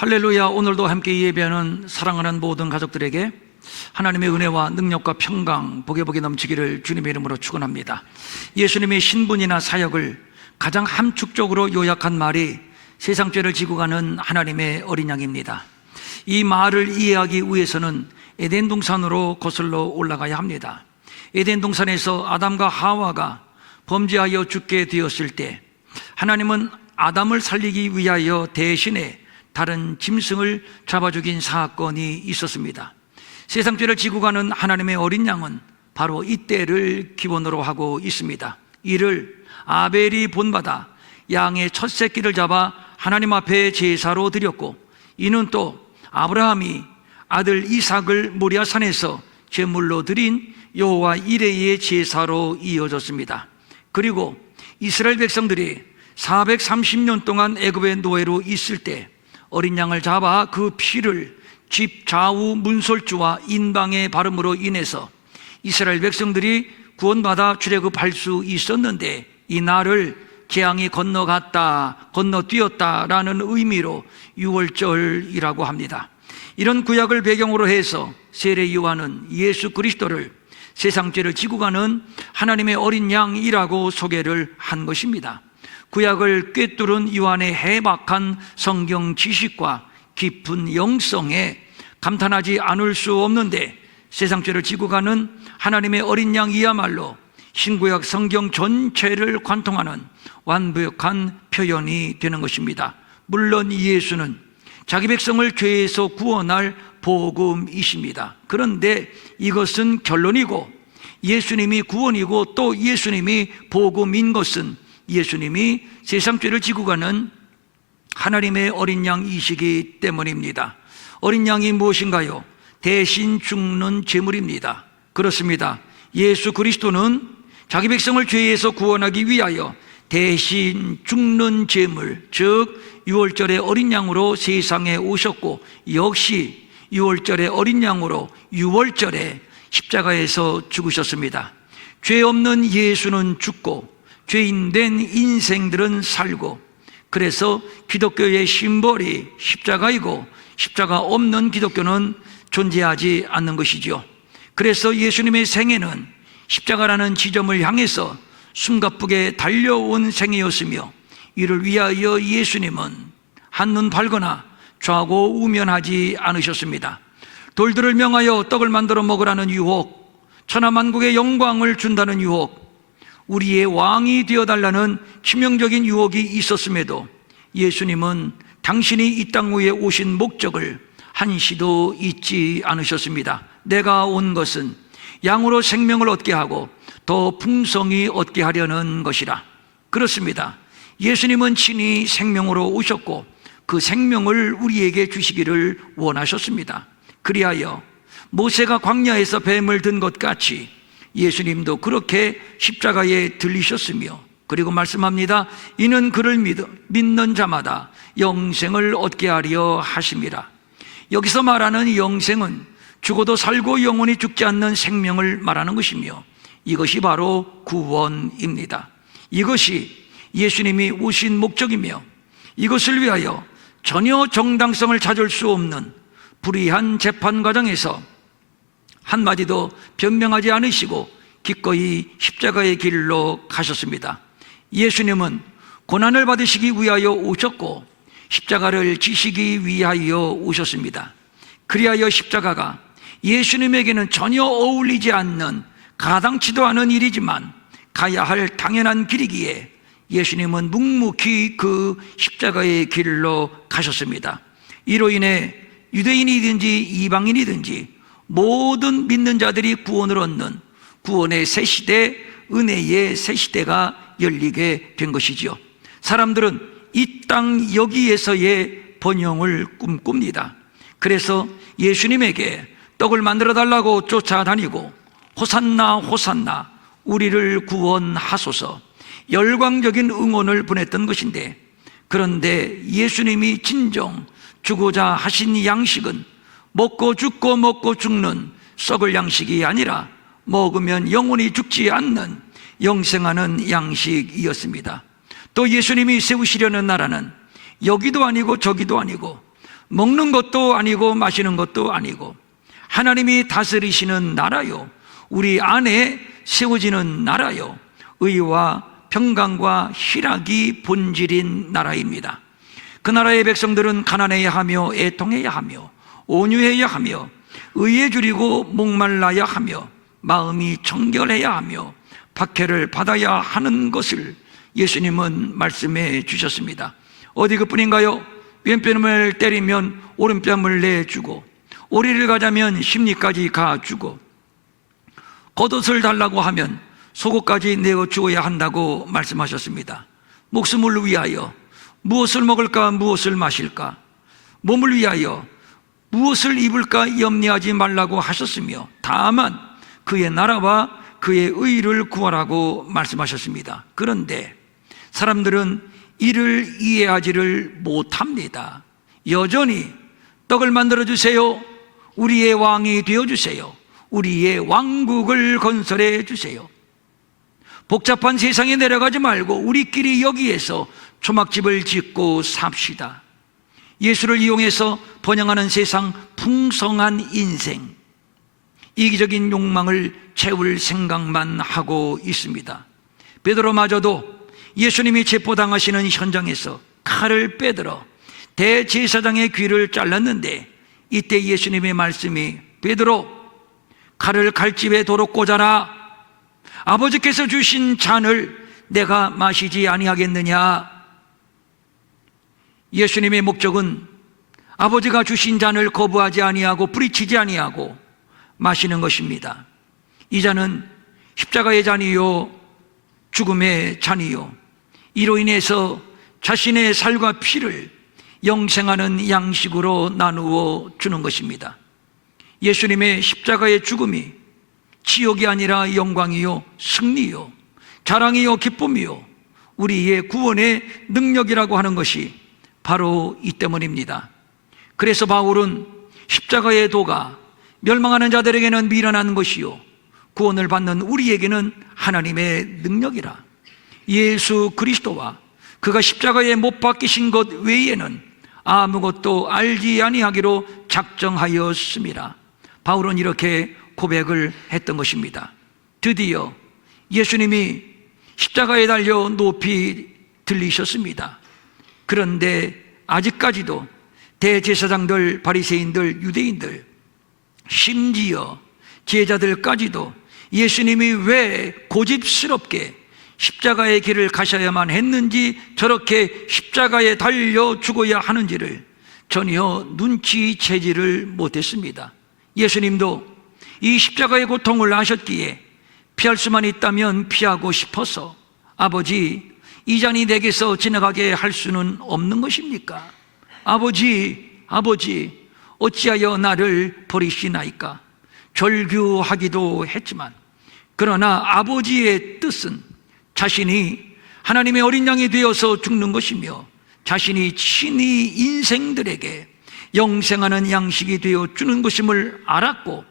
할렐루야. 오늘도 함께 예배하는 사랑하는 모든 가족들에게 하나님의 은혜와 능력과 평강, 복이 넘치기를 주님의 이름으로 축원합니다. 예수님의 신분이나 사역을 가장 함축적으로 요약한 말이 세상 죄를 지고 가는 하나님의 어린 양입니다. 이 말을 이해하기 위해서는 에덴 동산으로 거슬러 올라가야 합니다. 에덴 동산에서 아담과 하와가 범죄하여 죽게 되었을 때 하나님은 아담을 살리기 위하여 대신에 다른 짐승을 잡아 죽인 사건이 있었습니다. 세상 죄를 지고 가는 하나님의 어린 양은 바로 이때를 기원으로 하고 있습니다. 이를 아벨이 본받아 양의 첫 새끼를 잡아 하나님 앞에 제사로 드렸고, 이는 또 아브라함이 아들 이삭을 모리아산에서 제물로 드린 여호와 이레의 제사로 이어졌습니다. 그리고 이스라엘 백성들이 430년 동안 애굽의 노예로 있을 때 어린 양을 잡아 그 피를 집 좌우 문설주와 인방에 바름으로 인해서 이스라엘 백성들이 구원받아 출애굽할 수 있었는데, 이 날을 재앙이 건너뛰었다라는 의미로 유월절이라고 합니다. 이런 구약을 배경으로 해서 세례 요한은 예수 그리스도를 세상 죄를 지고 가는 하나님의 어린 양이라고 소개를 한 것입니다. 구약을 꿰뚫은 요한의 해박한 성경 지식과 깊은 영성에 감탄하지 않을 수 없는데, 세상 죄를 지고 가는 하나님의 어린 양이야말로 신구약 성경 전체를 관통하는 완벽한 표현이 되는 것입니다. 물론 예수는 자기 백성을 죄에서 구원할 복음이십니다. 그런데 이것은 결론이고, 예수님이 구원이고 또 예수님이 복음인 것은 예수님이 세상 죄를 지고 가는 하나님의 어린 양이시기 때문입니다. 어린 양이 무엇인가요? 대신 죽는 제물입니다. 그렇습니다. 예수 그리스도는 자기 백성을 죄에서 구원하기 위하여 대신 죽는 제물, 즉 유월절의 어린 양으로 세상에 오셨고, 역시 유월절의 어린 양으로 유월절에 십자가에서 죽으셨습니다. 죄 없는 예수는 죽고 죄인된 인생들은 살고, 그래서 기독교의 심벌이 십자가이고 십자가 없는 기독교는 존재하지 않는 것이죠. 그래서 예수님의 생애는 십자가라는 지점을 향해서 숨가쁘게 달려온 생애였으며, 이를 위하여 예수님은 한눈 팔거나 좌고 우면하지 않으셨습니다. 돌들을 명하여 떡을 만들어 먹으라는 유혹, 천하만국의 영광을 준다는 유혹, 우리의 왕이 되어달라는 치명적인 유혹이 있었음에도 예수님은 당신이 이 땅 위에 오신 목적을 한시도 잊지 않으셨습니다. 내가 온 것은 양으로 생명을 얻게 하고 더 풍성히 얻게 하려는 것이라. 그렇습니다. 예수님은 친히 생명으로 오셨고 그 생명을 우리에게 주시기를 원하셨습니다. 그리하여 모세가 광야에서 뱀을 든 것 같이 예수님도 그렇게 십자가에 들리셨으며, 그리고 말씀합니다. 이는 그를 믿는 자마다 영생을 얻게 하려 하심이라. 여기서 말하는 영생은 죽어도 살고 영원히 죽지 않는 생명을 말하는 것이며, 이것이 바로 구원입니다. 이것이 예수님이 오신 목적이며, 이것을 위하여 전혀 정당성을 찾을 수 없는 불의한 재판 과정에서 한마디도 변명하지 않으시고 기꺼이 십자가의 길로 가셨습니다. 예수님은 고난을 받으시기 위하여 오셨고 십자가를 지시기 위하여 오셨습니다. 그리하여 십자가가 예수님에게는 전혀 어울리지 않는, 가당치도 않은 일이지만 가야 할 당연한 길이기에 예수님은 묵묵히 그 십자가의 길로 가셨습니다. 이로 인해 유대인이든지 이방인이든지 모든 믿는 자들이 구원을 얻는 구원의 새 시대, 은혜의 새 시대가 열리게 된 것이지요. 사람들은 이 땅 여기에서의 번영을 꿈꿉니다. 그래서 예수님에게 떡을 만들어 달라고 쫓아다니고 호산나 호산나 우리를 구원하소서 열광적인 응원을 보냈던 것인데, 그런데 예수님이 진정 주고자 하신 양식은 먹고 죽고 먹고 죽는 썩을 양식이 아니라 먹으면 영원히 죽지 않는 영생하는 양식이었습니다. 또 예수님이 세우시려는 나라는 여기도 아니고 저기도 아니고 먹는 것도 아니고 마시는 것도 아니고 하나님이 다스리시는 나라요, 우리 안에 세워지는 나라요, 의와 평강과 희락이 본질인 나라입니다. 그 나라의 백성들은 가난해야 하며 애통해야 하며 온유해야 하며 의에 줄이고 목말라야 하며 마음이 정결해야 하며 박해를 받아야 하는 것을 예수님은 말씀해 주셨습니다. 어디 그뿐인가요? 왼뺨을 때리면 오른뺨을 내주고, 오리를 가자면 심리까지 가주고, 겉옷을 달라고 하면 속옷까지 내어주어야 한다고 말씀하셨습니다. 목숨을 위하여 무엇을 먹을까 무엇을 마실까, 몸을 위하여 무엇을 입을까 염려하지 말라고 하셨으며 다만 그의 나라와 그의 의를 구하라고 말씀하셨습니다. 그런데 사람들은 이를 이해하지를 못합니다. 여전히 떡을 만들어주세요, 우리의 왕이 되어주세요, 우리의 왕국을 건설해 주세요, 복잡한 세상에 내려가지 말고 우리끼리 여기에서 초막집을 짓고 삽시다. 예수를 이용해서 번영하는 세상, 풍성한 인생, 이기적인 욕망을 채울 생각만 하고 있습니다. 베드로마저도 예수님이 체포당하시는 현장에서 칼을 빼들어 대제사장의 귀를 잘랐는데 이때 예수님의 말씀이, 베드로, 칼을 칼집에 도로 꽂아라. 아버지께서 주신 잔을 내가 마시지 아니하겠느냐. 예수님의 목적은 아버지가 주신 잔을 거부하지 아니하고 뿌리치지 아니하고 마시는 것입니다. 이 잔은 십자가의 잔이요 죽음의 잔이요, 이로 인해서 자신의 살과 피를 영생하는 양식으로 나누어 주는 것입니다. 예수님의 십자가의 죽음이 지옥이 아니라 영광이요 승리요 자랑이요 기쁨이요 우리의 구원의 능력이라고 하는 것이 바로 이 때문입니다. 그래서 바울은 십자가의 도가 멸망하는 자들에게는 미련한 것이요 구원을 받는 우리에게는 하나님의 능력이라, 예수 그리스도와 그가 십자가에 못 박히신 것 외에는 아무것도 알지 아니하기로 작정하였습니다. 바울은 이렇게 고백을 했던 것입니다. 드디어 예수님이 십자가에 달려 높이 들리셨습니다. 그런데 아직까지도 대제사장들, 바리새인들, 유대인들, 심지어 제자들까지도 예수님이 왜 고집스럽게 십자가의 길을 가셔야만 했는지, 저렇게 십자가에 달려 죽어야 하는지를 전혀 눈치채지를 못했습니다. 예수님도 이 십자가의 고통을 아셨기에 피할 수만 있다면 피하고 싶어서, 아버지, 이 잔이 내게서 지나가게 할 수는 없는 것입니까? 아버지, 어찌하여 나를 버리시나이까? 절규하기도 했지만, 그러나 아버지의 뜻은 자신이 하나님의 어린 양이 되어서 죽는 것이며 자신이 친히 인생들에게 영생하는 양식이 되어 주는 것임을 알았고,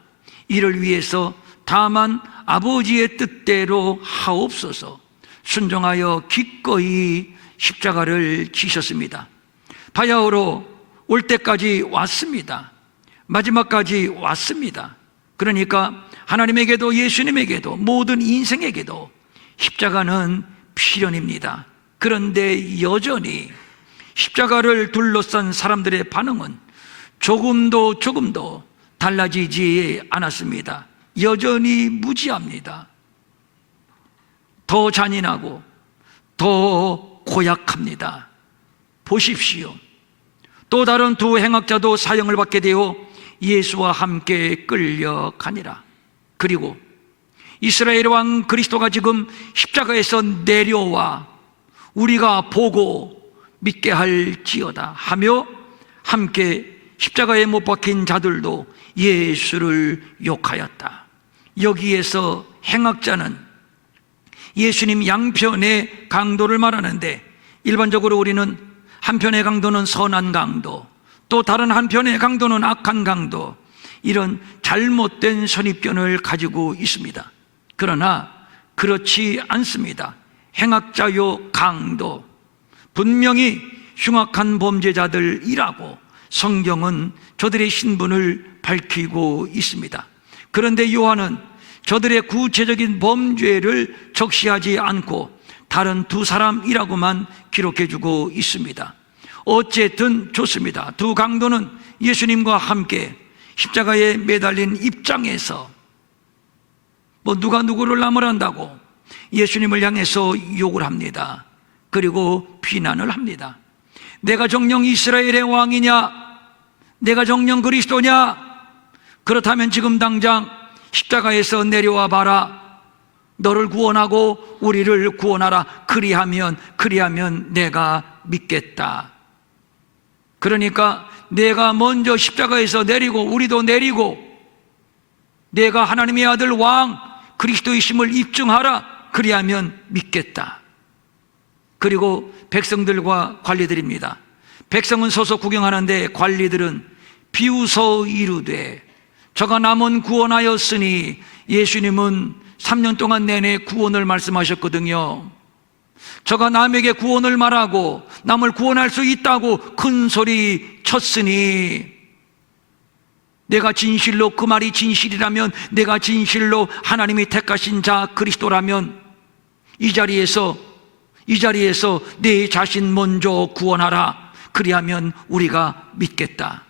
이를 위해서 다만 아버지의 뜻대로 하옵소서 순종하여 기꺼이 십자가를 지셨습니다. 바야흐로 올 때까지 왔습니다. 마지막까지 왔습니다. 그러니까 하나님에게도 예수님에게도 모든 인생에게도 십자가는 필연입니다. 그런데 여전히 십자가를 둘러싼 사람들의 반응은 조금도 달라지지 않았습니다. 여전히 무지합니다. 더 잔인하고 더 고약합니다. 보십시오. 또 다른 두 행악자도 사형을 받게 되어 예수와 함께 끌려가니라. 그리고 이스라엘 왕 그리스도가 지금 십자가에서 내려와 우리가 보고 믿게 할지어다 하며 함께 십자가에 못 박힌 자들도 예수를 욕하였다. 여기에서 행악자는 예수님 양편의 강도를 말하는데, 일반적으로 우리는 한편의 강도는 선한 강도, 또 다른 한편의 강도는 악한 강도, 이런 잘못된 선입견을 가지고 있습니다. 그러나 그렇지 않습니다. 행악자요 강도, 분명히 흉악한 범죄자들이라고 성경은 저들의 신분을 밝히고 있습니다. 그런데 요한은 저들의 구체적인 범죄를 적시하지 않고 다른 두 사람이라고만 기록해주고 있습니다. 어쨌든 좋습니다. 두 강도는 예수님과 함께 십자가에 매달린 입장에서 누가 누구를 나무란다고 예수님을 향해서 욕을 합니다. 그리고 비난을 합니다. 내가 정녕 이스라엘의 왕이냐? 내가 정녕 그리스도냐? 그렇다면 지금 당장 십자가에서 내려와 봐라. 너를 구원하고 우리를 구원하라. 그리하면 내가 믿겠다. 그러니까 내가 먼저 십자가에서 내리고 우리도 내리고 내가 하나님의 아들 왕 그리스도이심을 입증하라. 그리하면 믿겠다. 그리고 백성들과 관리들입니다. 백성은 서서 구경하는데 관리들은 비웃어 이르되 저가 남은 구원하였으니 예수님은 3년 동안 내내 구원을 말씀하셨거든요. 저가 남에게 구원을 말하고 남을 구원할 수 있다고 큰 소리 쳤으니 내가 진실로 그 말이 진실이라면 내가 진실로 하나님이 택하신 자 그리스도라면 이 자리에서 내 자신 먼저 구원하라. 그리하면 우리가 믿겠다.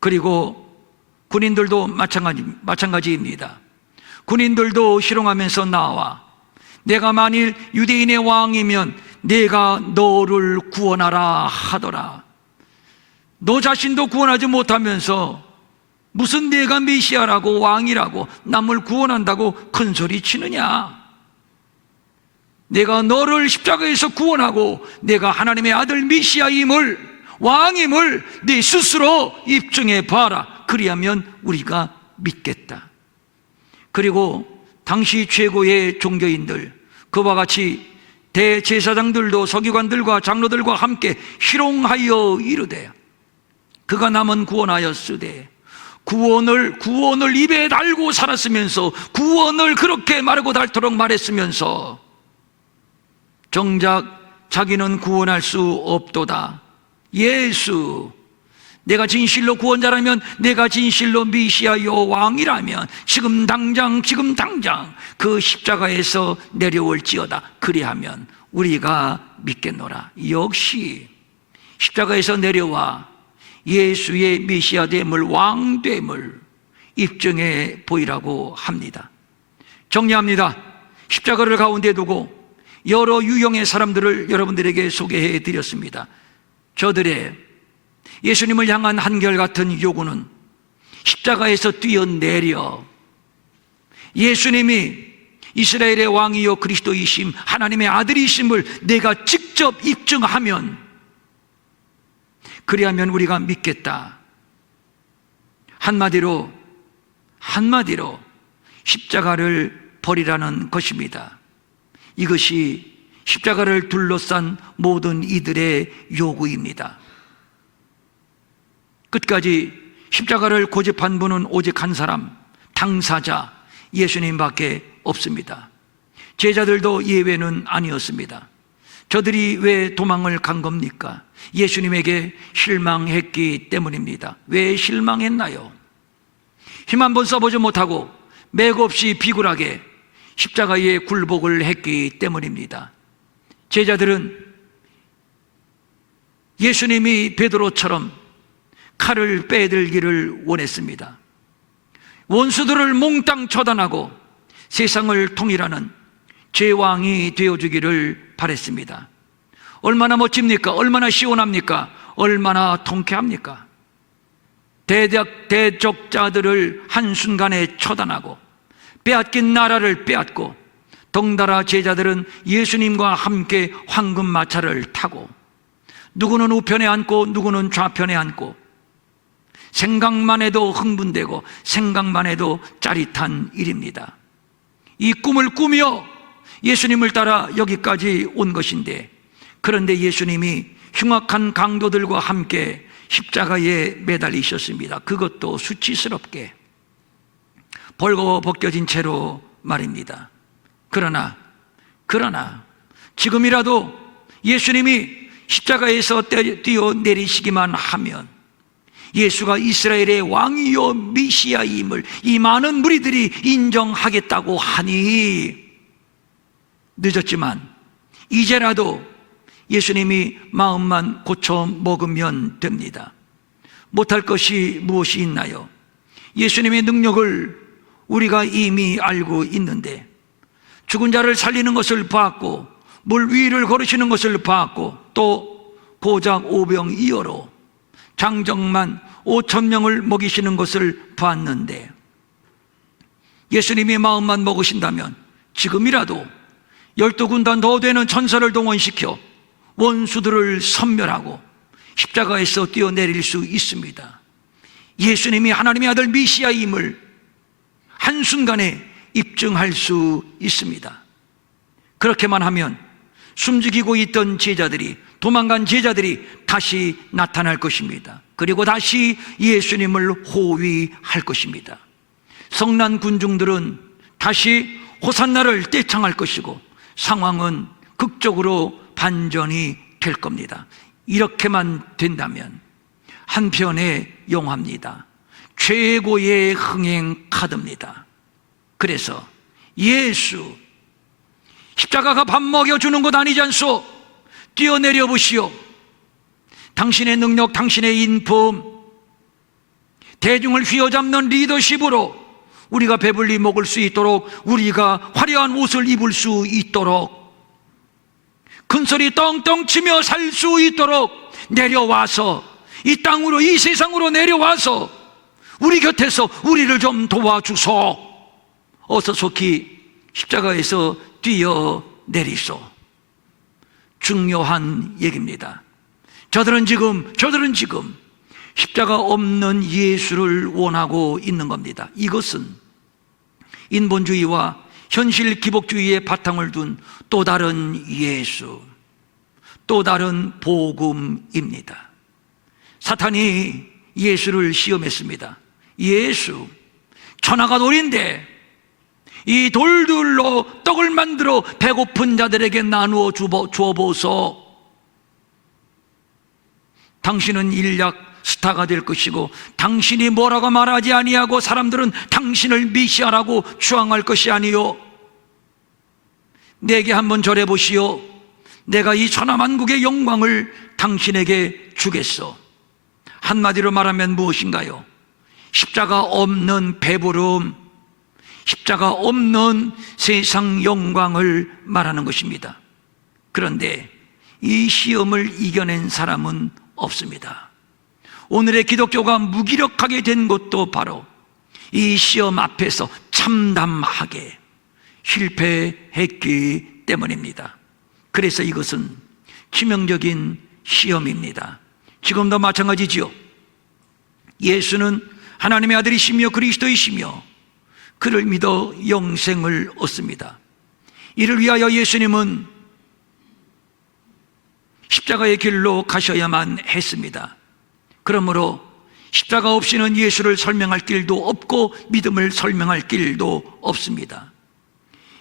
그리고 군인들도 마찬가지입니다. 군인들도 희롱하면서 나와 내가 만일 유대인의 왕이면 내가 너를 구원하라 하더라. 너 자신도 구원하지 못하면서 무슨 내가 메시아라고 왕이라고 남을 구원한다고 큰소리 치느냐? 내가 너를 십자가에서 구원하고 내가 하나님의 아들 메시아임을 왕임을 네 스스로 입증해 봐라. 그리하면 우리가 믿겠다. 그리고 당시 최고의 종교인들, 그와 같이 대제사장들도 서기관들과 장로들과 함께 희롱하여 이르되 그가 남은 구원하였으되 구원을 입에 달고 살았으면서 구원을 그렇게 마르고 닳도록 말했으면서 정작 자기는 구원할 수 없도다. 예수, 내가 진실로 구원자라면, 내가 진실로 메시아요 왕이라면 지금 당장 그 십자가에서 내려올지어다. 그리하면 우리가 믿겠노라. 역시 십자가에서 내려와 예수의 메시아됨을, 왕됨을 입증해 보이라고 합니다. 정리합니다. 십자가를 가운데 두고 여러 유형의 사람들을 여러분들에게 소개해 드렸습니다. 저들의 예수님을 향한 한결같은 요구는 십자가에서 뛰어내려 예수님이 이스라엘의 왕이요 그리스도이심 하나님의 아들이심을 내가 직접 입증하면, 그리하면 우리가 믿겠다. 한마디로 십자가를 버리라는 것입니다. 이것이 십자가를 둘러싼 모든 이들의 요구입니다. 끝까지 십자가를 고집한 분은 오직 한 사람, 당사자 예수님밖에 없습니다. 제자들도 예외는 아니었습니다. 저들이 왜 도망을 간 겁니까? 예수님에게 실망했기 때문입니다. 왜 실망했나요? 힘 한번 써보지 못하고 맥없이 비굴하게 십자가에 굴복을 했기 때문입니다. 제자들은 예수님이 베드로처럼 칼을 빼들기를 원했습니다. 원수들을 몽땅 처단하고 세상을 통일하는 제왕이 되어주기를 바랬습니다. 얼마나 멋집니까? 얼마나 시원합니까? 얼마나 통쾌합니까? 대적자들을 한순간에 처단하고 빼앗긴 나라를 빼앗고 덩달아 제자들은 예수님과 함께 황금마차를 타고 누구는 우편에 앉고 누구는 좌편에 앉고 생각만 해도 흥분되고 생각만 해도 짜릿한 일입니다. 이 꿈을 꾸며 예수님을 따라 여기까지 온 것인데, 그런데 예수님이 흉악한 강도들과 함께 십자가에 매달리셨습니다. 그것도 수치스럽게 벌거벗겨진 채로 말입니다. 그러나 지금이라도 예수님이 십자가에서 뛰어내리시기만 하면 예수가 이스라엘의 왕이요 메시아임을 이 많은 무리들이 인정하겠다고 하니, 늦었지만 이제라도 예수님이 마음만 고쳐 먹으면 됩니다. 못할 것이 무엇이 있나요? 예수님의 능력을 우리가 이미 알고 있는데, 죽은 자를 살리는 것을 봤고, 물 위를 걸으시는 것을 봤고, 또 고작 오병이어로 장정만 5,000명을 먹이시는 것을 봤는데, 예수님이 마음만 먹으신다면 지금이라도 12군단 더 되는 천사를 동원시켜 원수들을 섬멸하고 십자가에서 뛰어내릴 수 있습니다. 예수님이 하나님의 아들 메시아임을 한순간에 입증할 수 있습니다. 그렇게만 하면 숨죽이고 있던 제자들이, 도망간 제자들이 다시 나타날 것입니다. 그리고 다시 예수님을 호위할 것입니다. 성난 군중들은 다시 호산나를 떼창할 것이고, 상황은 극적으로 반전이 될 겁니다. 이렇게만 된다면 한편의 영화입니다. 최고의 흥행 카드입니다. 그래서 예수, 십자가가 밥 먹여주는 것 아니지 않소? 뛰어내려 보시오. 당신의 능력, 당신의 인품, 대중을 휘어잡는 리더십으로 우리가 배불리 먹을 수 있도록, 우리가 화려한 옷을 입을 수 있도록, 큰소리 떵떵 치며 살 수 있도록 내려와서, 이 땅으로, 이 세상으로 내려와서 우리 곁에서 우리를 좀 도와주소. 어서 속히 십자가에서 뛰어내리소. 중요한 얘기입니다. 저들은 지금 십자가 없는 예수를 원하고 있는 겁니다. 이것은 인본주의와 현실 기복주의의 바탕을 둔 또 다른 예수, 또 다른 복음입니다. 사탄이 예수를 시험했습니다. 예수, 천하가 돌인데 이 돌들로 떡을 만들어 배고픈 자들에게 나누어 주어보소. 당신은 일약 스타가 될 것이고, 당신이 뭐라고 말하지 아니하고 사람들은 당신을 메시아라고 주장할 것이 아니요, 내게 한번 절해보시오. 내가 이 천하만국의 영광을 당신에게 주겠소. 한마디로 말하면 무엇인가요? 십자가 없는 배부름, 십자가 없는 세상 영광을 말하는 것입니다. 그런데 이 시험을 이겨낸 사람은 없습니다. 오늘의 기독교가 무기력하게 된 것도 바로 이 시험 앞에서 참담하게 실패했기 때문입니다. 그래서 이것은 치명적인 시험입니다. 지금도 마찬가지지요. 예수는 하나님의 아들이시며 그리스도이시며 그를 믿어 영생을 얻습니다. 이를 위하여 예수님은 십자가의 길로 가셔야만 했습니다. 그러므로 십자가 없이는 예수를 설명할 길도 없고 믿음을 설명할 길도 없습니다.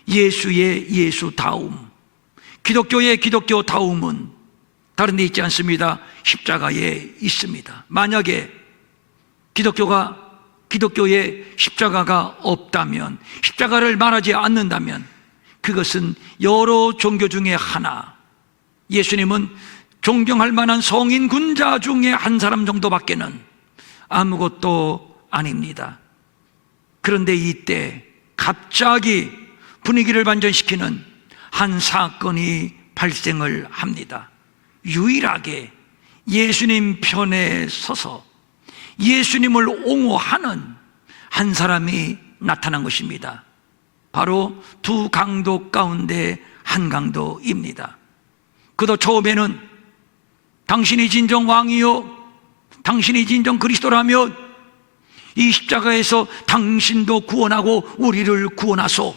예수의 예수다움, 기독교의 기독교다움은 다른 데 있지 않습니다. 십자가에 있습니다. 만약에 기독교에 십자가가 없다면, 십자가를 말하지 않는다면 그것은 여러 종교 중에 하나, 예수님은 존경할 만한 성인 군자 중에 한 사람 정도밖에는 아무것도 아닙니다. 그런데 이때 갑자기 분위기를 반전시키는 한 사건이 발생을 합니다. 유일하게 예수님 편에 서서 예수님을 옹호하는 한 사람이 나타난 것입니다. 바로 두 강도 가운데 한 강도입니다. 그도 처음에는 당신이 진정 왕이요, 당신이 진정 그리스도라면 이 십자가에서 당신도 구원하고 우리를 구원하소,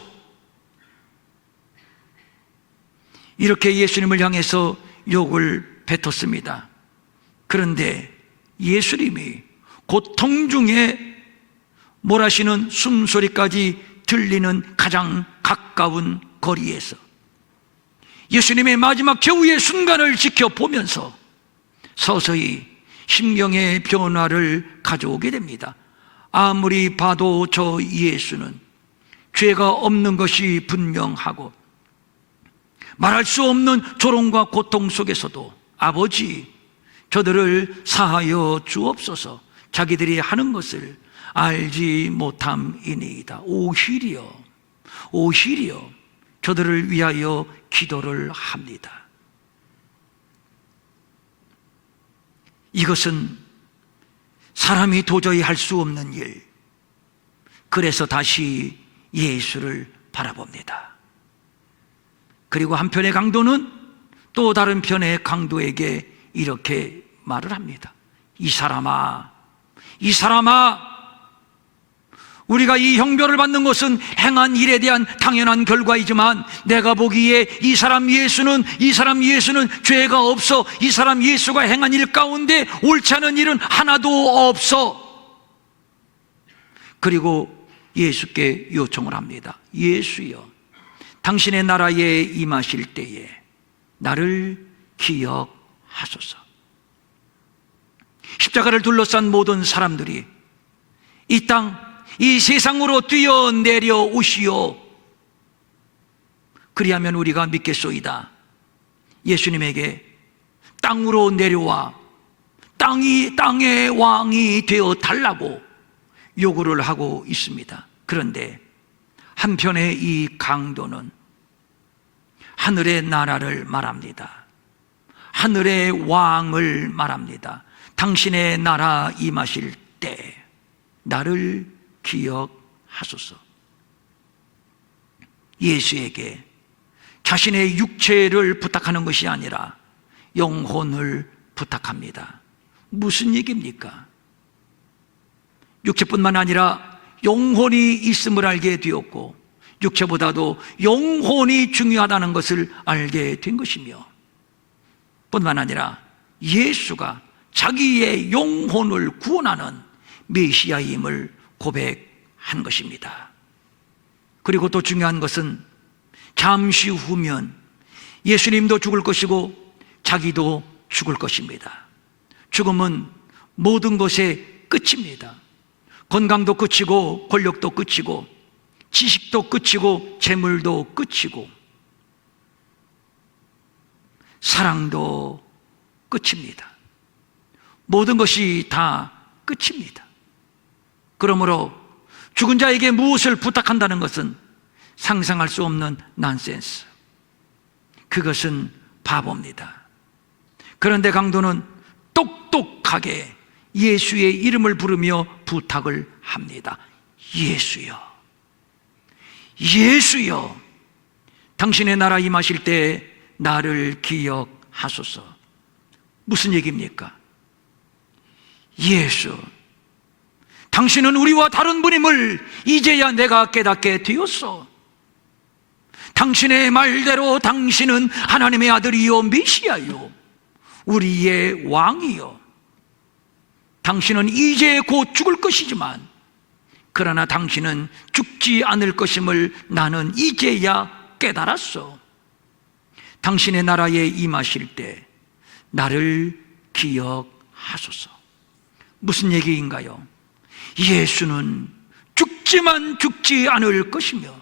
이렇게 예수님을 향해서 욕을 뱉었습니다. 그런데 예수님이 고통 중에 몰아쉬는 숨소리까지 들리는 가장 가까운 거리에서 예수님의 마지막 최후의 순간을 지켜보면서 서서히 심경의 변화를 가져오게 됩니다. 아무리 봐도 저 예수는 죄가 없는 것이 분명하고 말할 수 없는 조롱과 고통 속에서도 아버지, 저들을 사하여 주옵소서, 자기들이 하는 것을 알지 못함이니이다. 오히려 저들을 위하여 기도를 합니다. 이것은 사람이 도저히 할 수 없는 일. 그래서 다시 예수를 바라봅니다. 그리고 한편의 강도는 또 다른 편의 강도에게 이렇게 말을 합니다. 이 사람아, 우리가 이 형벌을 받는 것은 행한 일에 대한 당연한 결과이지만 내가 보기에 이 사람 예수는 죄가 없어. 이 사람 예수가 행한 일 가운데 옳지 않은 일은 하나도 없어. 그리고 예수께 요청을 합니다. 예수여, 당신의 나라에 임하실 때에 나를 기억하소서. 십자가를 둘러싼 모든 사람들이 이 세상으로 뛰어내려 오시오. 그리하면 우리가 믿겠소이다. 예수님에게 땅으로 내려와 땅의 왕이 되어 달라고 요구를 하고 있습니다. 그런데 한편의 이 강도는 하늘의 나라를 말합니다. 하늘의 왕을 말합니다. 당신의 나라 임하실 때 나를 기억하소서. 예수에게 자신의 육체를 부탁하는 것이 아니라 영혼을 부탁합니다. 무슨 얘기입니까? 육체뿐만 아니라 영혼이 있음을 알게 되었고 육체보다도 영혼이 중요하다는 것을 알게 된 것이며, 뿐만 아니라 예수가 자기의 영혼을 구원하는 메시아임을 고백한 것입니다. 그리고 또 중요한 것은 잠시 후면 예수님도 죽을 것이고 자기도 죽을 것입니다. 죽음은 모든 것의 끝입니다. 건강도 끝이고 권력도 끝이고 지식도 끝이고 재물도 끝이고 사랑도 끝입니다. 모든 것이 다 끝입니다. 그러므로 죽은 자에게 무엇을 부탁한다는 것은 상상할 수 없는 난센스, 그것은 바보입니다. 그런데 강도는 똑똑하게 예수의 이름을 부르며 부탁을 합니다. 예수여, 당신의 나라 임하실 때 나를 기억하소서. 무슨 얘기입니까? 예수, 당신은 우리와 다른 분임을 이제야 내가 깨닫게 되었어. 당신의 말대로 당신은 하나님의 아들이요 메시아요, 우리의 왕이요. 당신은 이제 곧 죽을 것이지만 그러나 당신은 죽지 않을 것임을 나는 이제야 깨달았어. 당신의 나라에 임하실 때 나를 기억하소서. 무슨 얘기인가요? 예수는 죽지만 죽지 않을 것이며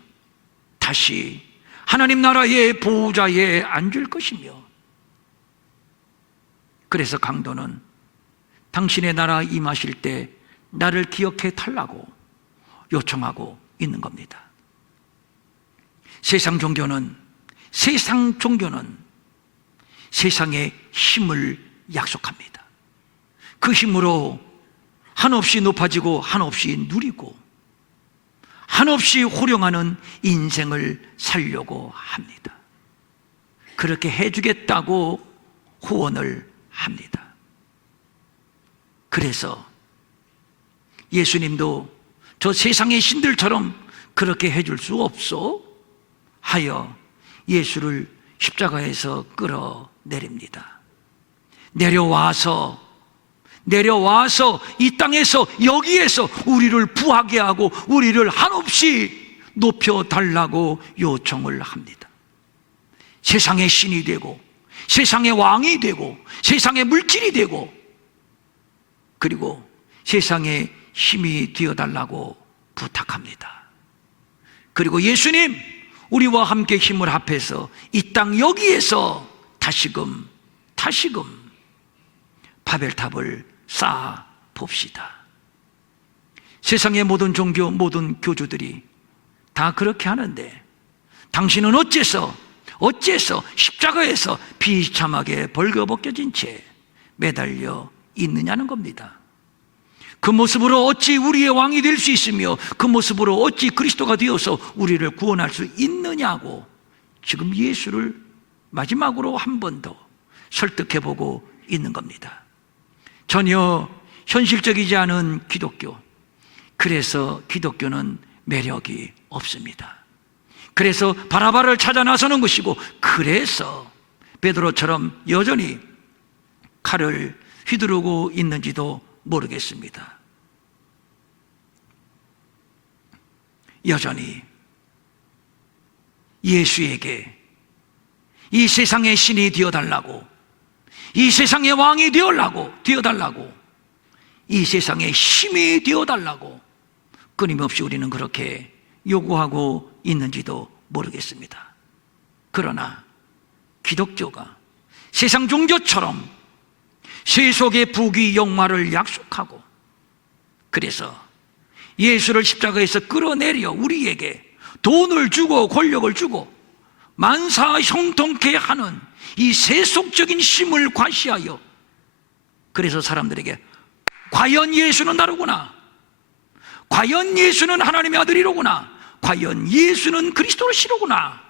다시 하나님 나라의 보좌에 앉을 것이며, 그래서 강도는 당신의 나라 임하실 때 나를 기억해 달라고 요청하고 있는 겁니다. 세상 종교는 세상의 힘을 약속합니다. 그 힘으로 한없이 높아지고 한없이 누리고 한없이 호령하는 인생을 살려고 합니다. 그렇게 해주겠다고 후원을 합니다. 그래서 예수님도 저 세상의 신들처럼 그렇게 해줄 수 없소 하여 예수를 십자가에서 끌어내립니다. 내려와서 이 땅에서, 여기에서 우리를 부하게 하고 우리를 한없이 높여달라고 요청을 합니다. 세상의 신이 되고 세상의 왕이 되고 세상의 물질이 되고 그리고 세상의 힘이 되어달라고 부탁합니다. 그리고 예수님, 우리와 함께 힘을 합해서 이 땅 여기에서 다시금 바벨탑을 쌓아 봅시다. 세상의 모든 종교, 모든 교주들이 다 그렇게 하는데 당신은 어째서 십자가에서 비참하게 벌거벗겨진 채 매달려 있느냐는 겁니다. 그 모습으로 어찌 우리의 왕이 될 수 있으며 그 모습으로 어찌 그리스도가 되어서 우리를 구원할 수 있느냐고 지금 예수를 마지막으로 한 번 더 설득해보고 있는 겁니다. 전혀 현실적이지 않은 기독교, 그래서 기독교는 매력이 없습니다. 그래서 바라바를 찾아 나서는 것이고, 그래서 베드로처럼 여전히 칼을 휘두르고 있는지도 모르겠습니다. 여전히 예수에게 이 세상의 신이 되어달라고, 이 세상의 왕이 되어달라고, 이 세상의 힘이 되어달라고 끊임없이 우리는 그렇게 요구하고 있는지도 모르겠습니다. 그러나 기독교가 세상 종교처럼 세속의 부귀 영화를 약속하고, 그래서 예수를 십자가에서 끌어내려 우리에게 돈을 주고 권력을 주고 만사 형통케 하는 이 세속적인 힘을 과시하여, 그래서 사람들에게 과연 예수는 다르구나, 과연 예수는 하나님의 아들이로구나, 과연 예수는 그리스도시로구나,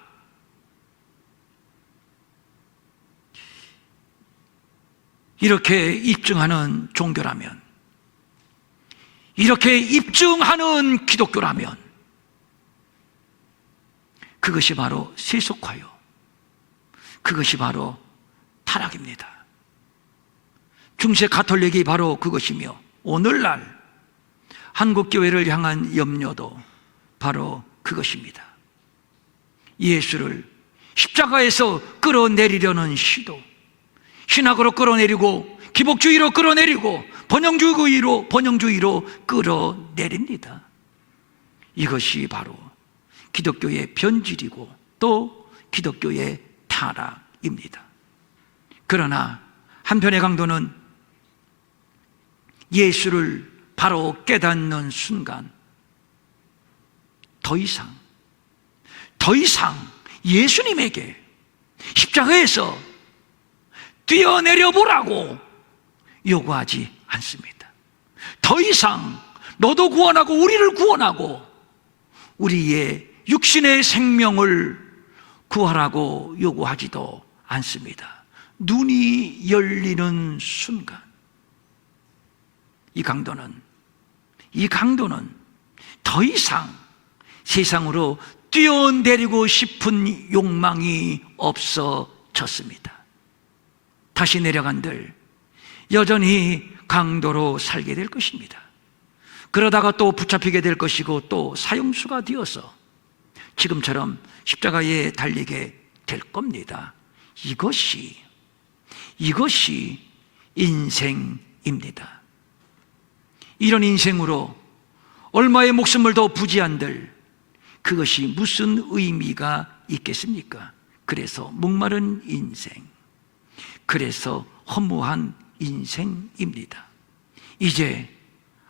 이렇게 입증하는 종교라면, 이렇게 입증하는 기독교라면 그것이 바로 세속화요, 그것이 바로 타락입니다. 중세 가톨릭이 바로 그것이며, 오늘날 한국교회를 향한 염려도 바로 그것입니다. 예수를 십자가에서 끌어내리려는 시도, 신학으로 끌어내리고 기복주의로 끌어내리고 번영주의로 끌어내립니다. 이것이 바로 기독교의 변질이고 또 기독교의 타락입니다. 그러나 한편의 강도는 예수를 바로 깨닫는 순간 더 이상 예수님에게 십자가에서 뛰어내려 보라고 요구하지 않습니다. 더 이상 너도 구원하고 우리를 구원하고 우리의 육신의 생명을 구하라고 요구하지도 않습니다. 눈이 열리는 순간 이 강도는 더 이상 세상으로 뛰어내리고 싶은 욕망이 없어졌습니다. 다시 내려간들 여전히 강도로 살게 될 것입니다. 그러다가 또 붙잡히게 될 것이고 또 사형수가 되어서 지금처럼 십자가에 달리게 될 겁니다. 이것이 인생입니다. 이런 인생으로 얼마의 목숨을 더 부지한들 그것이 무슨 의미가 있겠습니까? 그래서 목마른 인생, 그래서 허무한 인생입니다. 이제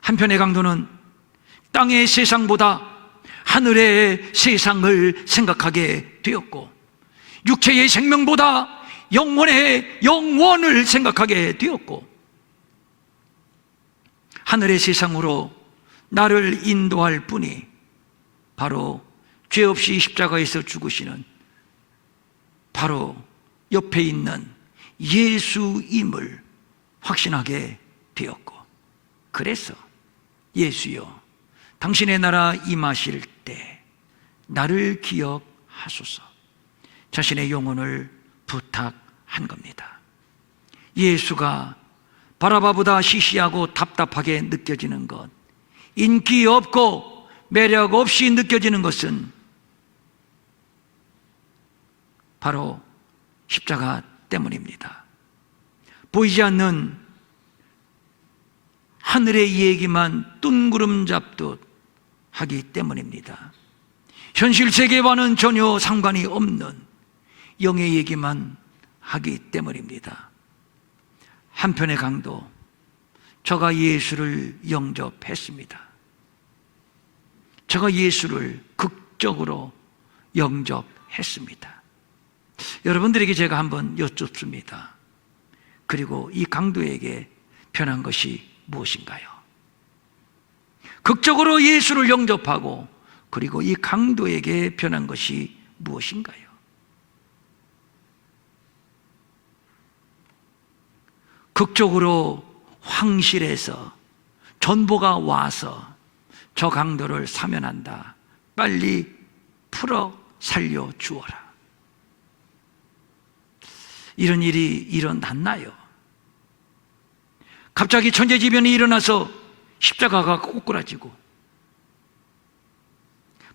한편의 강도는 땅의 세상보다 하늘의 세상을 생각하게 되었고, 육체의 생명보다 영혼의 영원을 생각하게 되었고, 하늘의 세상으로 나를 인도할 분이 바로 죄 없이 십자가에서 죽으시는 바로 옆에 있는 예수임을 확신하게 되었고, 그래서 예수여 당신의 나라 임하실 때 나를 기억하소서, 자신의 영혼을 부탁한 겁니다. 예수가 바라바보다 시시하고 답답하게 느껴지는 것, 인기 없고 매력 없이 느껴지는 것은 바로 십자가 때문입니다. 보이지 않는 하늘의 얘기만 뜬구름 잡듯 하기 때문입니다. 현실 세계와는 전혀 상관이 없는 영의 얘기만 하기 때문입니다. 한편의 강도, 저가 예수를 영접했습니다. 저가 예수를 극적으로 영접했습니다. 여러분들에게 제가 한번 여쭙습니다. 그리고 이 강도에게 변한 것이 무엇인가요? 극적으로 예수를 영접하고 그리고 이 강도에게 변한 것이 무엇인가요? 극적으로 황실에서 전보가 와서 저 강도를 사면한다. 빨리 풀어 살려 주어라. 이런 일이 일어났나요? 갑자기 천재지변이 일어나서 십자가가 꼬꾸라지고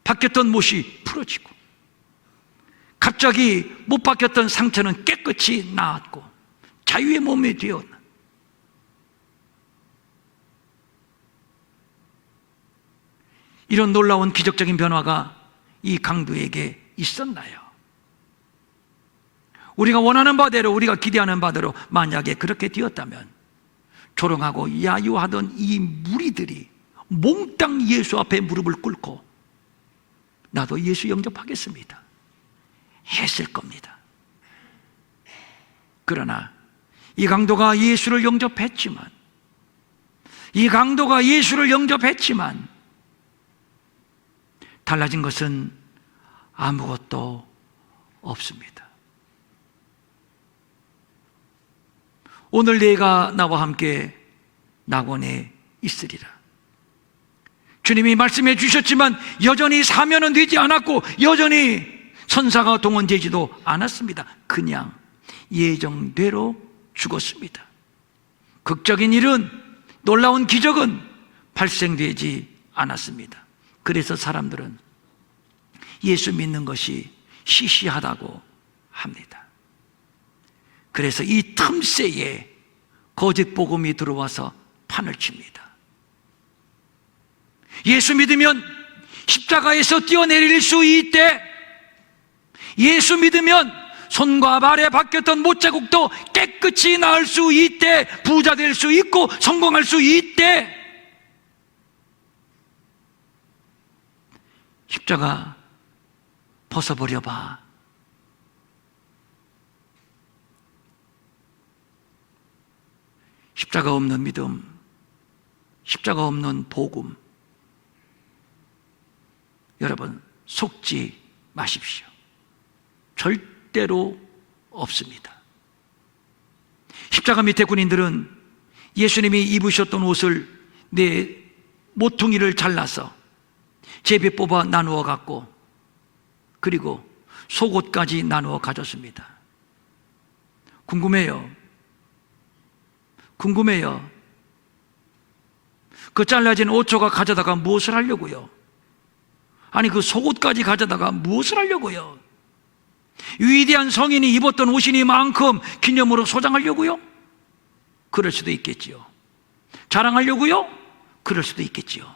박혔던 못이 풀어지고 갑자기 못 박혔던 상처는 깨끗이 나았고 자유의 몸이 되었나? 이런 놀라운 기적적인 변화가 이 강도에게 있었나요? 우리가 원하는 바대로, 우리가 기대하는 바대로 만약에 그렇게 되었다면 조롱하고 야유하던 이 무리들이 몽땅 예수 앞에 무릎을 꿇고 나도 예수 영접하겠습니다 했을 겁니다. 그러나 이 강도가 예수를 영접했지만 달라진 것은 아무것도 없습니다. 오늘 내가 나와 함께 낙원에 있으리라. 주님이 말씀해 주셨지만 여전히 사면은 되지 않았고 여전히 천사가 동원되지도 않았습니다. 그냥 예정대로 죽었습니다. 극적인 일은, 놀라운 기적은 발생되지 않았습니다. 그래서 사람들은 예수 믿는 것이 시시하다고 합니다. 그래서 이 틈새에 거짓 복음이 들어와서 판을 칩니다. 예수 믿으면 십자가에서 뛰어내릴 수 있대. 예수 믿으면 손과 발에 박혔던 못자국도 깨끗이 나을 수 있대. 부자 될 수 있고 성공할 수 있대. 십자가 벗어버려봐. 십자가 없는 믿음, 십자가 없는 복음, 여러분 속지 마십시오. 절대로 없습니다. 십자가 밑에 군인들은 예수님이 입으셨던 옷을 내 모퉁이를 잘라서 제비 뽑아 나누어 갖고 그리고 속옷까지 나누어 가졌습니다. 궁금해요. 그 잘라진 옷조각 가져다가 무엇을 하려고요? 아니 그 속옷까지 가져다가 무엇을 하려고요? 위대한 성인이 입었던 옷이니만큼 기념으로 소장하려고요? 그럴 수도 있겠지요. 자랑하려고요? 그럴 수도 있겠지요.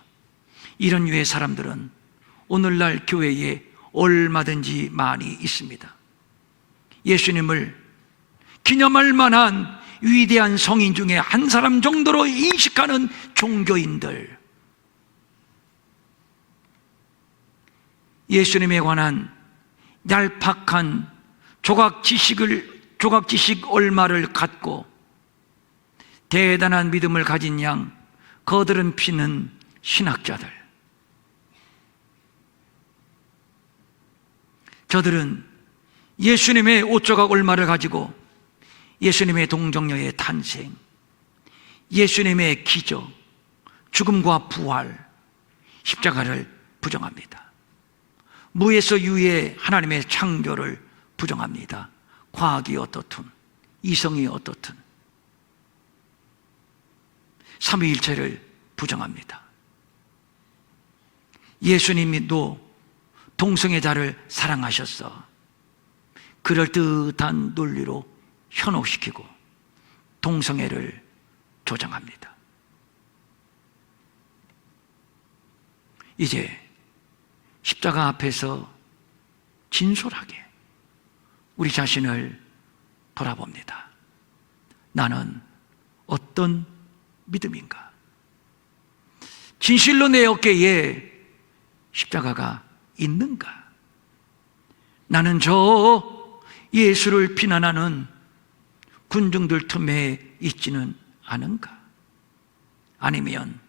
이런 류의 사람들은 오늘날 교회에 얼마든지 많이 있습니다. 예수님을 기념할 만한 위대한 성인 중에 한 사람 정도로 인식하는 종교인들, 예수님에 관한 얄팍한 조각지식 얼마를 갖고 대단한 믿음을 가진 양 거드름 피는 신학자들, 저들은 예수님의 옷조각 얼마를 가지고 예수님의 동정녀의 탄생, 예수님의 기적, 죽음과 부활, 십자가를 부정합니다. 무에서 유의 하나님의 창조를 부정합니다. 과학이 어떻든 이성이 어떻든 삼위일체를 부정합니다. 예수님도 동성애자를 사랑하셨어. 그럴듯한 논리로 현혹시키고 동성애를 조장합니다. 이제 십자가 앞에서 진솔하게 우리 자신을 돌아봅니다. 나는 어떤 믿음인가? 진실로 내 어깨에 십자가가 있는가? 나는 저 예수를 비난하는 군중들 틈에 있지는 않은가? 아니면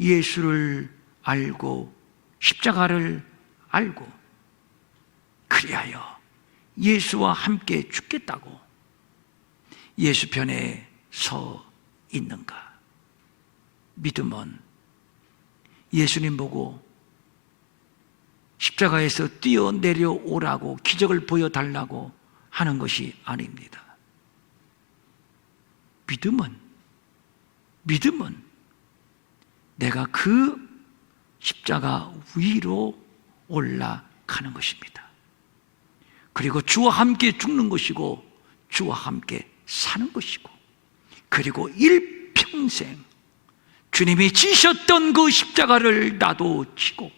예수를 알고 십자가를 알고 그리하여 예수와 함께 죽겠다고 예수 편에 서 있는가? 믿음은 예수님 보고 십자가에서 뛰어내려오라고 기적을 보여달라고 하는 것이 아닙니다. 믿음은 내가 그 십자가 위로 올라가는 것입니다. 그리고 주와 함께 죽는 것이고 주와 함께 사는 것이고, 그리고 일평생 주님이 지셨던 그 십자가를 나도 지고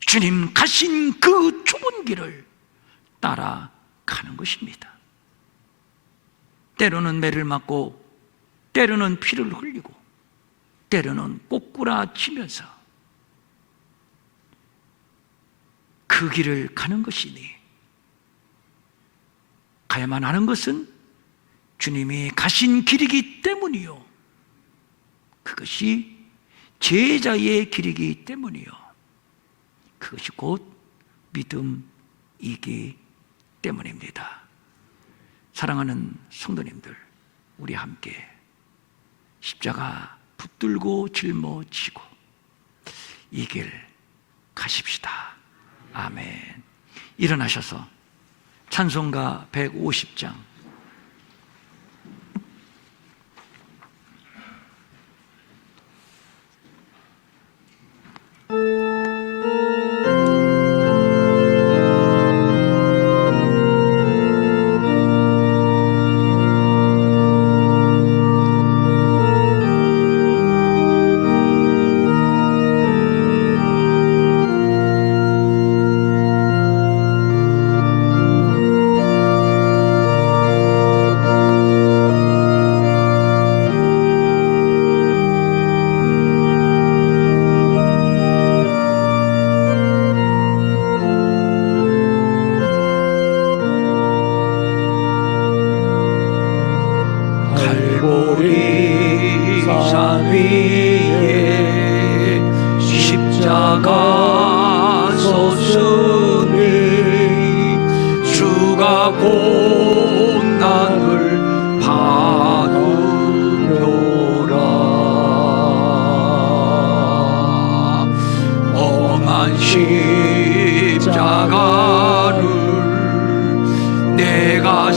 주님 가신 그 좁은 길을 따라가는 것입니다. 때로는 매를 맞고 때로는 피를 흘리고 때로는 꼬꾸라치면서 그 길을 가는 것이니, 가야만 하는 것은 주님이 가신 길이기 때문이요, 그것이 제자의 길이기 때문이요, 그것이 곧 믿음이기 때문입니다. 사랑하는 성도님들, 우리 함께 십자가 붙들고 짊어지고 이 길 가십시다. 아멘. 일어나셔서 찬송가 150장 산 위에 십자가 섰으니 주가 고난을 받으려라. 험한 십자가를 내가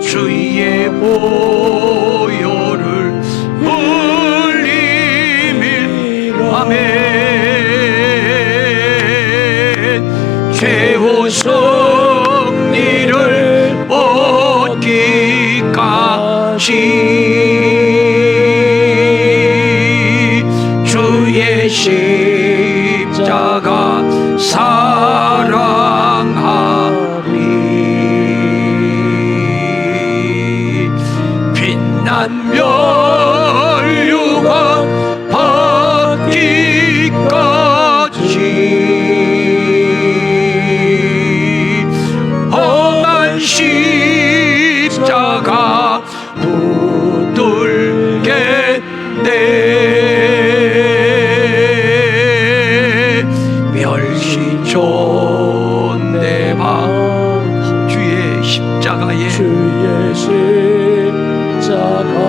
주의 보혈을 흘리밀. 아멘. 최후 승리를 얻기까지 주의 십자가 면류관 받기까지 험한 십자가 붙들겠네. 멸시존대바 주의 십자가에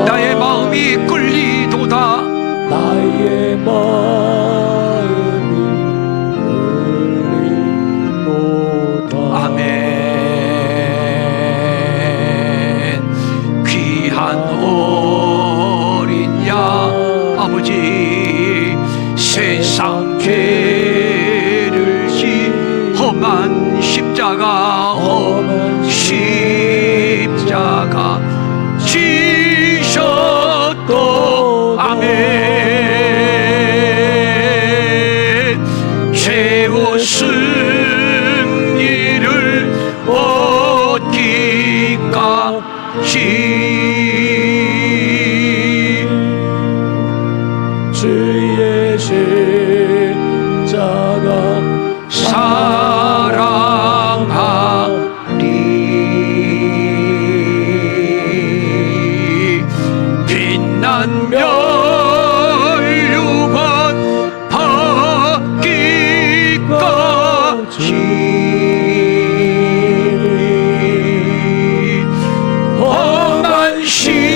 나의 마음이 끌리도다. 나의 마음이 끌리도다. 아멘. 귀한 주의 십자가 사랑하리. 빛난 멸류관 받기까지 험한 십자가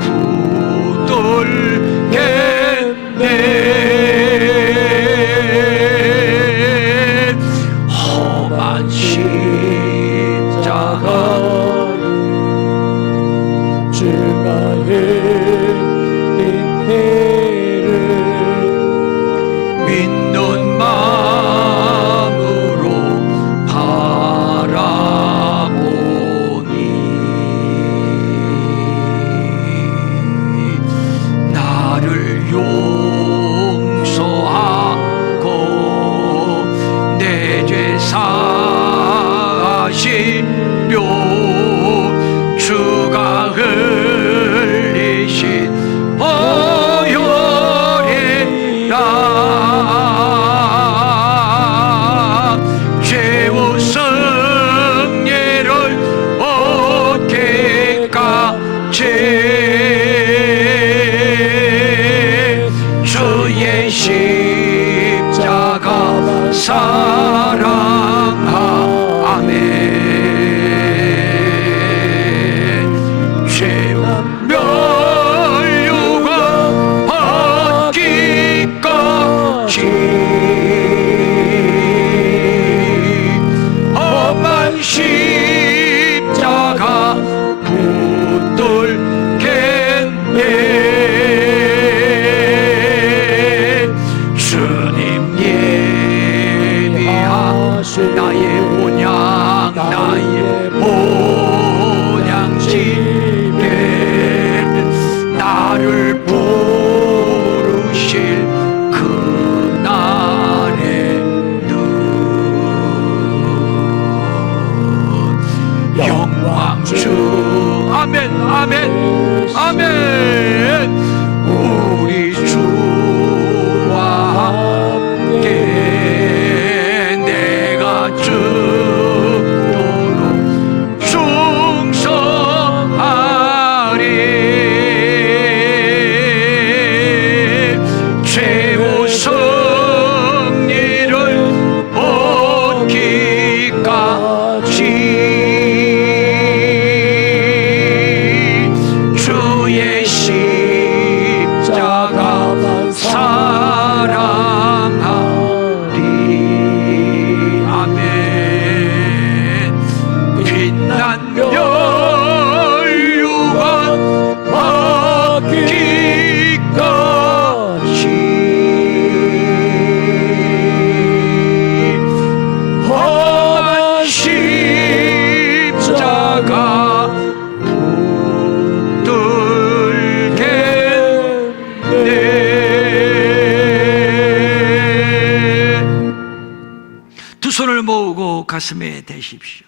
붙들겠네. 험한 십자가 주가 흘린 피를 믿는 마음으로 바라보니 나를 용서하고 내 죄 사하시려 주가 흘리신 보혈이라 죄와 성례를 얻기까지 주의 십자가 사랑하. 아멘. 죄와 멸류관 받기까지 험한 십자가 붙들겠네. 주님 예비한 나의 본향 나의 본향집에 나를 부르실 그날에는 영광 주. 아멘 아멘 아멘. 우리 주와 함께 내가 죽도록 충성하리. 죄와 성리를 얻기까지 주의 십자가 사랑하리. 아멘. 빛난 멸류관 받기까지 험한 십자가 붙들겠네. 두 손을 모으고 가슴에 대십시오.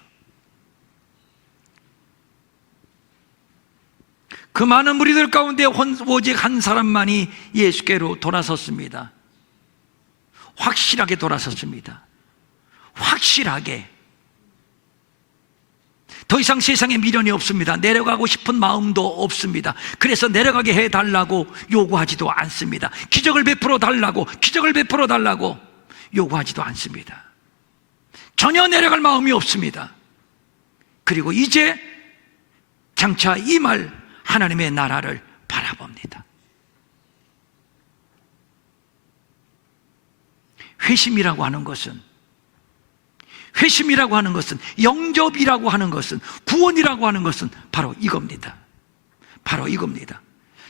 그 많은 무리들 가운데 오직 한 사람만이 예수께로 돌아섰습니다. 확실하게 돌아섰습니다. 확실하게. 더 이상 세상에 미련이 없습니다. 내려가고 싶은 마음도 없습니다. 그래서 내려가게 해달라고 요구하지도 않습니다. 기적을 베풀어 달라고 요구하지도 않습니다. 전혀 내려갈 마음이 없습니다. 그리고 이제 장차 임할 하나님의 나라를 바라봅니다. 회심이라고 하는 것은, 영접이라고 하는 것은, 구원이라고 하는 것은 바로 이겁니다. 바로 이겁니다.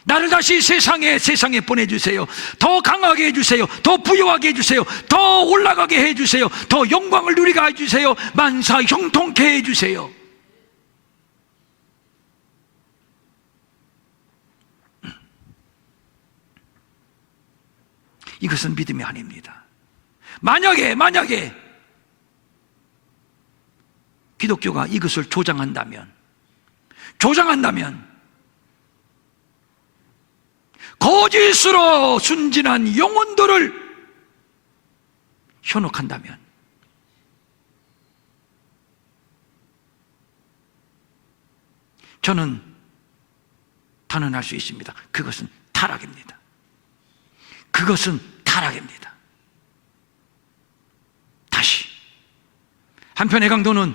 나를 다시 세상에 보내주세요. 더 강하게 해주세요. 더 부유하게 해주세요. 더 올라가게 해주세요. 더 영광을 누리게 해주세요. 만사 형통케 해주세요. 이것은 믿음이 아닙니다. 만약에 기독교가 이것을 조장한다면 거짓으로 순진한 영혼들을 현혹한다면 저는 단언할 수 있습니다. 그것은 타락입니다. 그것은 타락입니다. 다시 한편의 강도는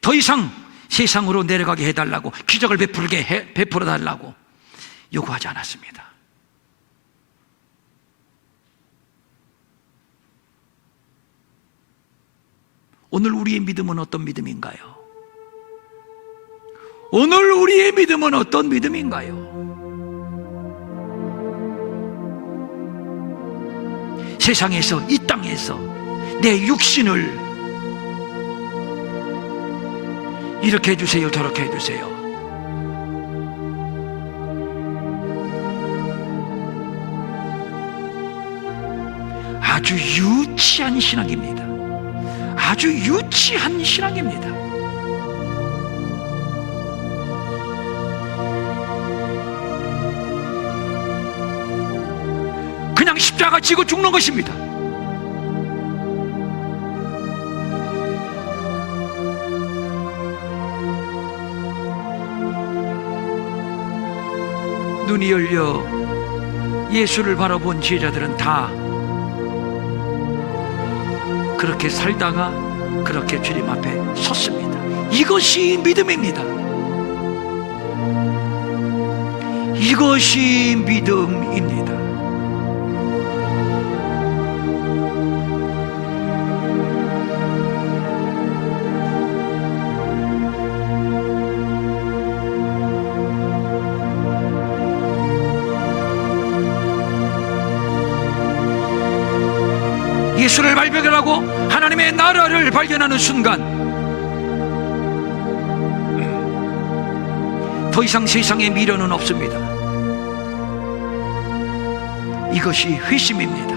더 이상 세상으로 내려가게 해달라고, 기적을 베풀어 달라고 요구하지 않았습니다. 오늘 우리의 믿음은 어떤 믿음인가요? 오늘 우리의 믿음은 어떤 믿음인가요? 세상에서, 이 땅에서 내 육신을 이렇게 해주세요, 저렇게 해주세요, 아주 유치한 신앙입니다. 아주 유치한 신앙입니다. 그냥 십자가 지고 죽는 것입니다. 눈이 열려 예수를 바라본 제자들은 다 그렇게 살다가 그렇게 주님 앞에 섰습니다. 이것이 믿음입니다. 이것이 믿음입니다. 예수를 발견하고 하나님의 나라를 발견하는 순간 더 이상 세상에 미련은 없습니다. 이것이 회심입니다.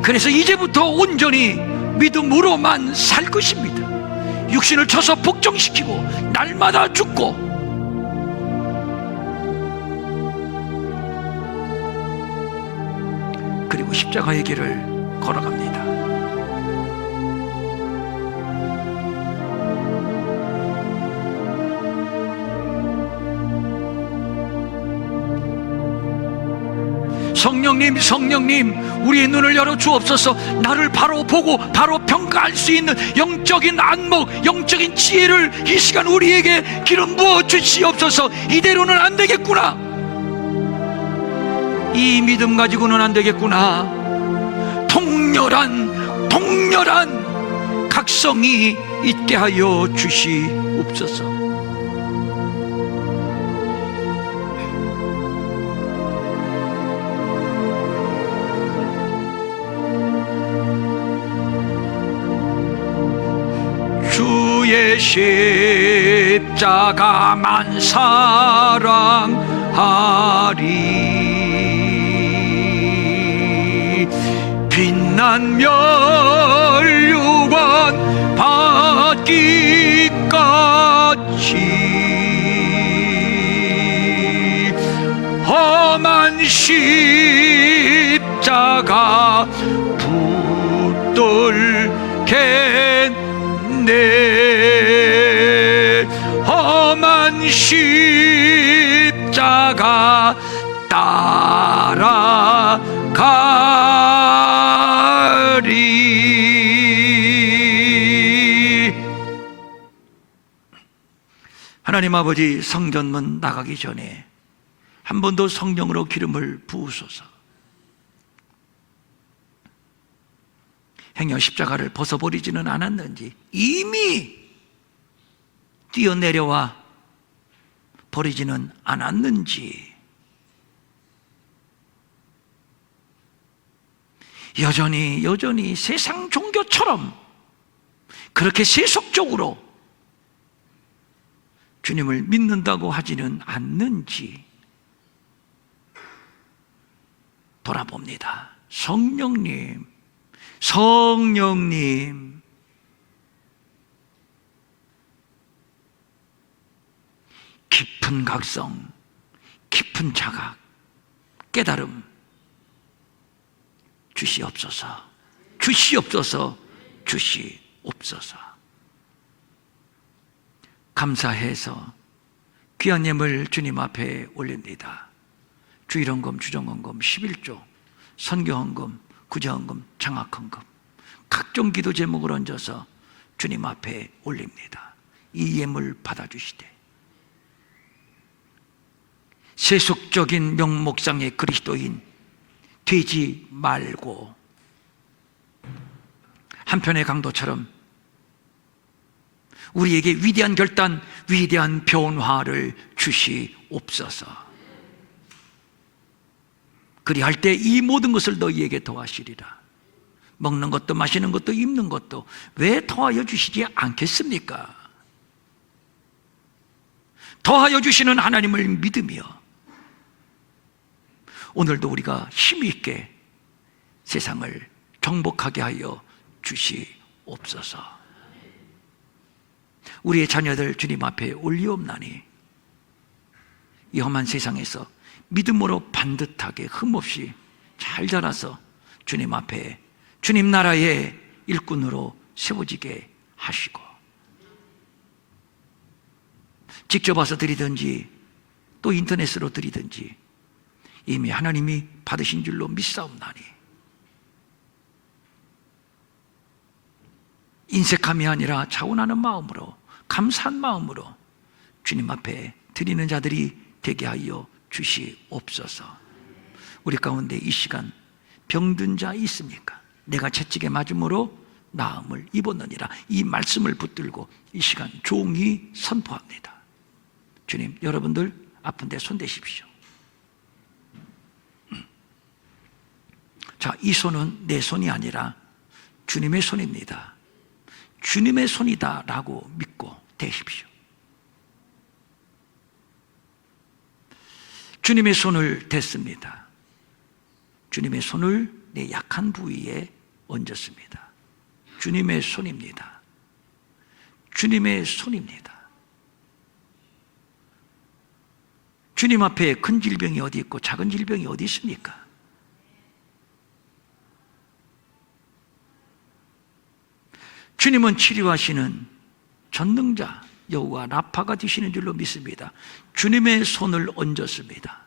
그래서 이제부터 온전히 믿음으로만 살 것입니다. 육신을 쳐서 복종시키고 날마다 죽고 그리고 십자가의 길을 걸어갑니다. 성령님, 성령님, 우리의 눈을 열어 주옵소서. 나를 바로 보고 바로 평가할 수 있는 영적인 안목, 영적인 지혜를 이 시간 우리에게 기름 부어 주시옵소서. 이대로는 안 되겠구나, 이 믿음 가지고는 안 되겠구나. 통렬한 각성이 있게 하여 주시옵소서. 주의 십자가만 사랑하리. 빛난 멸류관 받기까지 험한 십자가 붙들겠네. 험한 십자가 따라가리. 하나님 아버지, 성전문 나가기 전에 한 번 더 성령으로 기름을 부으소서. 행여 십자가를 벗어버리지는 않았는지, 이미 뛰어내려와 버리지는 않았는지, 여전히 세상 종교처럼 그렇게 세속적으로 주님을 믿는다고 하지는 않는지 돌아봅니다. 성령님, 성령님, 깊은 각성, 깊은 자각, 깨달음 주시옵소서. 주시옵소서. 주시옵소서. 감사해서 귀한 예물 주님 앞에 올립니다. 주일헌금, 주정헌금, 11조, 선교헌금, 구제헌금, 장학헌금, 각종 기도 제목을 얹어서 주님 앞에 올립니다. 이 예물 받아주시되 세속적인 명목상의 그리스도인 되지 말고 한편의 강도처럼 우리에게 위대한 결단, 위대한 변화를 주시옵소서. 그리할 때 이 모든 것을 너희에게 더하시리라. 먹는 것도 마시는 것도 입는 것도 왜 더하여 주시지 않겠습니까? 더하여 주시는 하나님을 믿으며 오늘도 우리가 힘 있게 세상을 정복하게 하여 주시옵소서. 우리의 자녀들 주님 앞에 올리옵나니 이 험한 세상에서 믿음으로 반듯하게 흠없이 잘 자라서 주님 앞에 주님 나라의 일꾼으로 세워지게 하시고 직접 와서 드리든지 또 인터넷으로 드리든지 이미 하나님이 받으신 줄로 믿사옵나니 인색함이 아니라 자원하는 마음으로 감사한 마음으로 주님 앞에 드리는 자들이 되게 하여 주시옵소서. 우리 가운데 이 시간 병든 자 있습니까? 내가 채찍에 맞음으로 나음을 입었느니라. 이 말씀을 붙들고 이 시간 종이 선포합니다. 주님, 여러분들 아픈데 손 대십시오. 자, 이 손은 내 손이 아니라 주님의 손입니다. 주님의 손이다 라고 믿고 대십시오. 주님의 손을 댔습니다. 주님의 손을 내 약한 부위에 얹었습니다. 주님의 손입니다. 주님의 손입니다. 주님 앞에 큰 질병이 어디 있고 작은 질병이 어디 있습니까? 주님은 치료하시는 전능자 여호와 라파가 되시는 줄로 믿습니다. 주님의 손을 얹었습니다.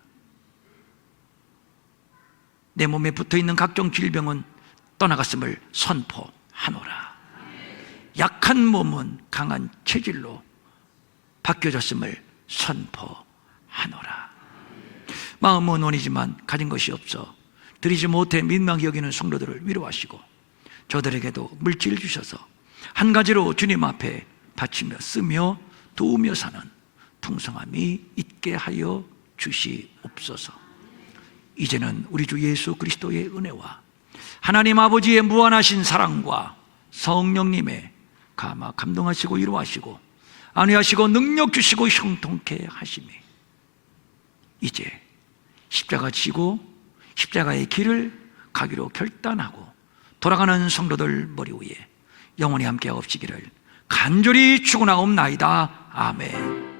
내 몸에 붙어있는 각종 질병은 떠나갔음을 선포하노라. 약한 몸은 강한 체질로 바뀌어졌음을 선포하노라. 마음은 원이지만 가진 것이 없어 드리지 못해 민망히 여기는 성도들을 위로하시고 저들에게도 물질을 주셔서 한 가지로 주님 앞에 바치며 쓰며 도우며 사는 풍성함이 있게 하여 주시옵소서. 이제는 우리 주 예수 그리스도의 은혜와 하나님 아버지의 무한하신 사랑과 성령님의 감동하시고 위로하시고 안위하시고 능력 주시고 형통케 하심이 이제 십자가 지고 십자가의 길을 가기로 결단하고 돌아가는 성도들 머리 위에 영원히 함께 없시기를 간절히 축원하옵나이다. 아멘.